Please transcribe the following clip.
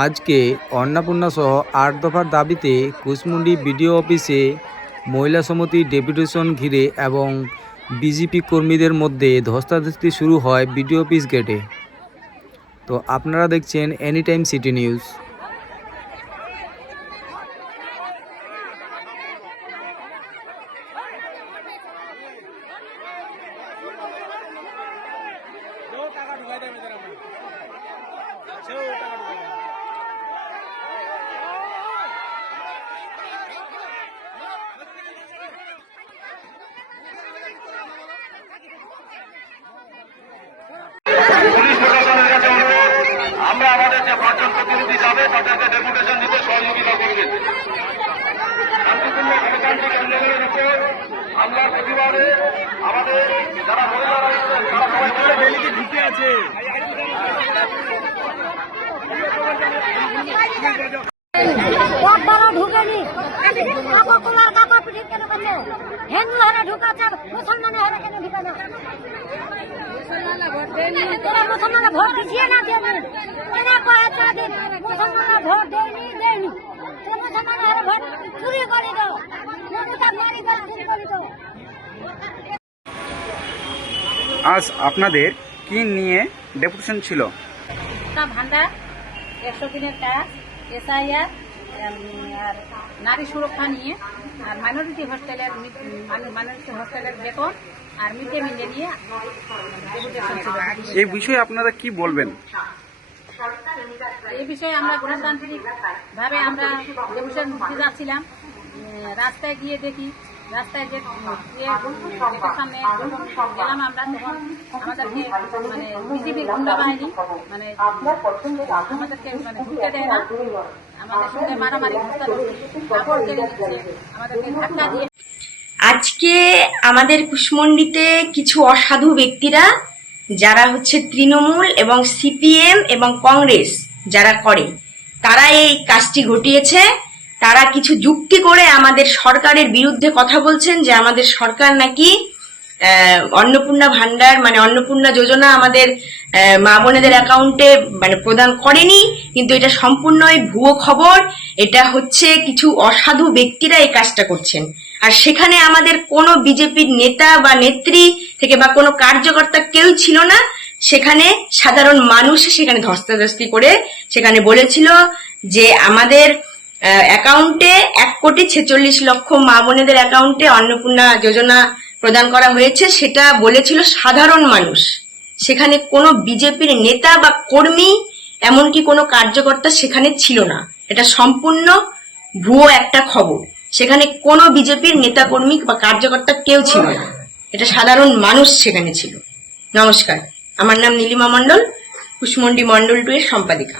আজকে অন্নপূর্ণা সহ ৮ দফার দাবিতে কুশমুন্ডি বিডিও অফিসে মহিলা সমিতি ডেপুটেশন ঘিরে এবং বিজেপি কর্মীদের মধ্যে ধস্তাধস্তি শুরু হয় বিডিও অফিস গেটে। তো আপনারা দেখছেন এনি টাইম সিটি নিউজ। আমরা আমাদের যে পাঁচজন প্রতিনিধি যাবে তাদেরকে ডেপুটেশন দিতে সহযোগিতা করবেন। শান্তিপূর্ণ গণতান্ত্রিক আন্দোলনের উপর আমরা প্রতিবাদে আমাদের যারা মহিলারা তারা সবাই ডেলিকে ঢুকে আছে। হিন্দু হারে ঢুকাচ্ছে, মুসলমানের হারে কেন ঢুকানো? মুসলমানরা ভোট দিচ্ছে না দেয়নি, এরা কয়েকটা দিন মুসলমানরা ভোট দেয়নি দেয়নি, মুসলমানের হারে ভোট চুরি করে দাও, মমতা মারি দাও, চুরি করে দাও। আজ আপনাদের কি নিয়ে ডেপুটেশন ছিল? ভান্ডার, 100 দিনের কাজ, SIR আর নারী সুরক্ষা নিয়ে, আর মাইনরিটি হোস্টেলের বেতন আর মিড ডে মিল নিয়ে ডেপুটেশন ছিল। এই বিষয়ে আপনারা কি বলবেন? এই বিষয়ে আমরা গণতান্ত্রিক ভাবে আমরা ডেপুটেশন দিতে যাচ্ছিলাম। রাস্তায় গিয়ে দেখি, রাস্তায় যে সামনে গেলাম আমরা, তখন আমাদেরকে মানে বিজেপির গুন্ডা বাহিনী মানে আমাদেরকে মানে ঢুকতে দেয় না, আমাদের সঙ্গে মারামারি আমাদেরকে ধাক্কা দিয়ে। আজকে আমাদের কুশমন্ডিতে কিছু অসাধু ব্যক্তিরা যারা হচ্ছে তৃণমূল এবং CPM এবং কংগ্রেস যারা করে, তারা এই কাজটি ঘটিয়েছে। তারা কিছু যুক্তি করে আমাদের সরকারের বিরুদ্ধে কথা বলছেন যে আমাদের সরকার নাকি অন্নপূর্ণা ভান্ডার মানে অন্নপূর্ণা যোজনা আমাদের মা বোনেদের অ্যাকাউন্টে মানে প্রদান করেনি, কিন্তু এটা সম্পূর্ণই ভুয়ো খবর। এটা হচ্ছে কিছু অসাধু ব্যক্তিরা এই কাজটা করছেন। আর সেখানে আমাদের কোনো বিজেপির নেতা বা নেত্রী থেকে বা কোনো কার্যকর্তা কেউ ছিল না। সেখানে সাধারণ মানুষ সেখানে ধস্তাধস্তি করে সেখানে বলেছিল যে আমাদের অ্যাকাউন্টে 1,46,00,000 মা বোনেদের অ্যাকাউন্টে অন্নপূর্ণা যোজনা প্রদান করা হয়েছে, সেটা বলেছিল সাধারণ মানুষ। সেখানে কোনো বিজেপির নেতা বা কর্মী এমনকি কোনো কার্যকর্তা সেখানে ছিল না। এটা সম্পূর্ণ ভুয়ো একটা খবর। সেখানে কোনো বিজেপির নেতা কর্মী বা কার্যকর্তা কেউ ছিল না, এটা সাধারণ মানুষ সেখানে ছিল। নমস্কার, আমার নাম নীলিমা মণ্ডল, কুশমন্ডি মণ্ডল 2 এর সম্পাদিকা।